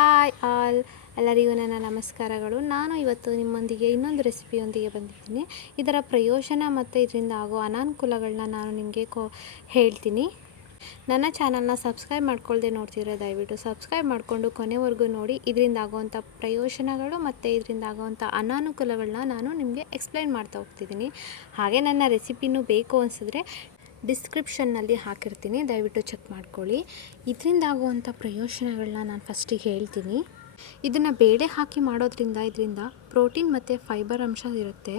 Hi all, ಎಲ್ಲರಿಗೂ ನನ್ನ ನಮಸ್ಕಾರಗಳು. ನಾನು ಇವತ್ತು ನಿಮ್ಮೊಂದಿಗೆ ಇನ್ನೊಂದು ರೆಸಿಪಿಯೊಂದಿಗೆ ಬಂದಿದ್ದೀನಿ. ಇದರ ಪ್ರಯೋಜನ ಮತ್ತು ಇದರಿಂದ ಆಗೋ ಅನಾನುಕೂಲಗಳನ್ನ ನಾನು ನಿಮಗೆ ಹೇಳ್ತೀನಿ. ನನ್ನ ಚಾನಲ್ನ ಸಬ್ಸ್ಕ್ರೈಬ್ ಮಾಡ್ಕೊಳ್ಳದೆ ನೋಡ್ತಿದ್ರೆ ದಯವಿಟ್ಟು ಸಬ್ಸ್ಕ್ರೈಬ್ ಮಾಡಿಕೊಂಡು ಕೊನೆವರೆಗೂ ನೋಡಿ. ಇದರಿಂದ ಆಗೋವಂಥ ಪ್ರಯೋಜನಗಳು ಮತ್ತು ಇದರಿಂದ ಆಗೋವಂಥ ಅನಾನುಕೂಲಗಳನ್ನ ನಾನು ನಿಮಗೆ ಎಕ್ಸ್ಪ್ಲೈನ್ ಮಾಡ್ತಾ ಹೋಗ್ತಿದ್ದೀನಿ. ಹಾಗೆ ನನ್ನ ರೆಸಿಪಿನೂ ಬೇಕು ಅನಿಸಿದ್ರೆ ಡಿಸ್ಕ್ರಿಪ್ಷನ್ನಲ್ಲಿ ಹಾಕಿರ್ತೀನಿ, ದಯವಿಟ್ಟು ಚೆಕ್ ಮಾಡ್ಕೊಳ್ಳಿ. ಇದರಿಂದ ಆಗುವಂಥ ಪ್ರಯೋಜನಗಳನ್ನ ನಾನು ಫಸ್ಟಿಗೆ ಹೇಳ್ತೀನಿ. ಇದನ್ನು ಬೇಳೆ ಹಾಕಿ ಮಾಡೋದ್ರಿಂದ ಇದರಿಂದ ಪ್ರೋಟೀನ್ ಮತ್ತು ಫೈಬರ್ ಅಂಶ ಇರುತ್ತೆ.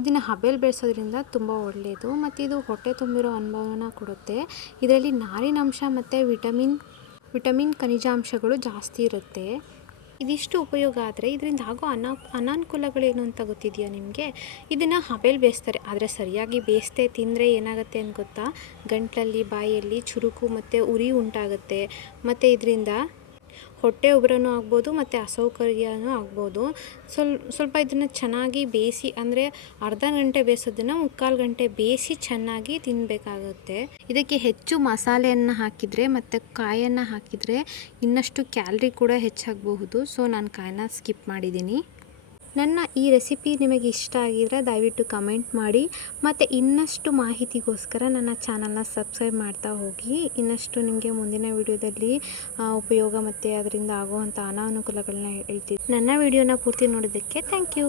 ಇದನ್ನು ಹಬೆಯಲ್ಲಿ ಬೇಯಿಸೋದ್ರಿಂದ ತುಂಬ ಒಳ್ಳೆಯದು ಮತ್ತು ಇದು ಹೊಟ್ಟೆ ತುಂಬಿರೋ ಅನುಭವನ ಕೊಡುತ್ತೆ. ಇದರಲ್ಲಿ ನಾರಿನಂಶ ಮತ್ತು ವಿಟಮಿನ್ ಖನಿಜಾಂಶಗಳು ಜಾಸ್ತಿ ಇರುತ್ತೆ. ಇದಿಷ್ಟು ಉಪಯೋಗ ಆದರೆ ಇದರಿಂದ ಆಗೋ ಅನಾನುಕೂಲಗಳೇನು ಅಂತ ಗೊತ್ತಿದೆಯಾ ನಿಮಗೆ? ಇದನ್ನು ಹಬೆಯಲ್ಲಿ ಬೇಯಿಸ್ತಾರೆ, ಆದರೆ ಸರಿಯಾಗಿ ಬೇಯಿಸದೆ ತಿಂದರೆ ಏನಾಗುತ್ತೆ ಅಂತ ಗೊತ್ತಾ? ಗಂಟಲಲ್ಲಿ ಬಾಯಲ್ಲಿ ಚುರುಕು ಮತ್ತು ಉರಿ ಉಂಟಾಗುತ್ತೆ ಮತ್ತು ಇದರಿಂದ ಹೊಟ್ಟೆ ಉಬ್ಬರನೂ ಆಗ್ಬೋದು ಮತ್ತು ಅಸೌಕರ್ಯನೂ ಆಗ್ಬೋದು. ಸ್ವಲ್ಪ ಇದನ್ನು ಚೆನ್ನಾಗಿ ಬೇಯಿಸಿ, ಅಂದರೆ ಅರ್ಧ ಗಂಟೆ ಬೇಯಿಸೋದನ್ನು 3/4 ಗಂಟೆ ಬೇಯಿಸಿ ಚೆನ್ನಾಗಿ ತಿನ್ನಬೇಕಾಗುತ್ತೆ. ಇದಕ್ಕೆ ಹೆಚ್ಚು ಮಸಾಲೆಯನ್ನು ಹಾಕಿದರೆ ಮತ್ತು ಕಾಯನ್ನು ಹಾಕಿದರೆ ಇನ್ನಷ್ಟು ಕ್ಯಾಲರಿ ಕೂಡ ಹೆಚ್ಚಾಗಬಹುದು. ಸೊ ನಾನು ಕಾಯನ್ನ ಸ್ಕಿಪ್ ಮಾಡಿದ್ದೀನಿ. ನನ್ನ ಈ ರೆಸಿಪಿ ನಿಮಗೆ ಇಷ್ಟ ಆಗಿದರೆ ದಯವಿಟ್ಟು ಕಮೆಂಟ್ ಮಾಡಿ ಮತ್ತು ಇನ್ನಷ್ಟು ಮಾಹಿತಿಗೋಸ್ಕರ ನನ್ನ ಚಾನಲ್ನ ಸಬ್ಸ್ಕ್ರೈಬ್ ಮಾಡ್ತಾ ಹೋಗಿ. ಇನ್ನಷ್ಟು ನಿಮಗೆ ಮುಂದಿನ ವಿಡಿಯೋದಲ್ಲಿ ಉಪಯೋಗ ಮತ್ತು ಅದರಿಂದ ಆಗುವಂಥ ಅನಾನುಕೂಲಗಳನ್ನ ಹೇಳ್ತೀನಿ. ನನ್ನ ವಿಡಿಯೋನ ಪೂರ್ತಿ ನೋಡೋದಕ್ಕೆ ಥ್ಯಾಂಕ್ ಯು.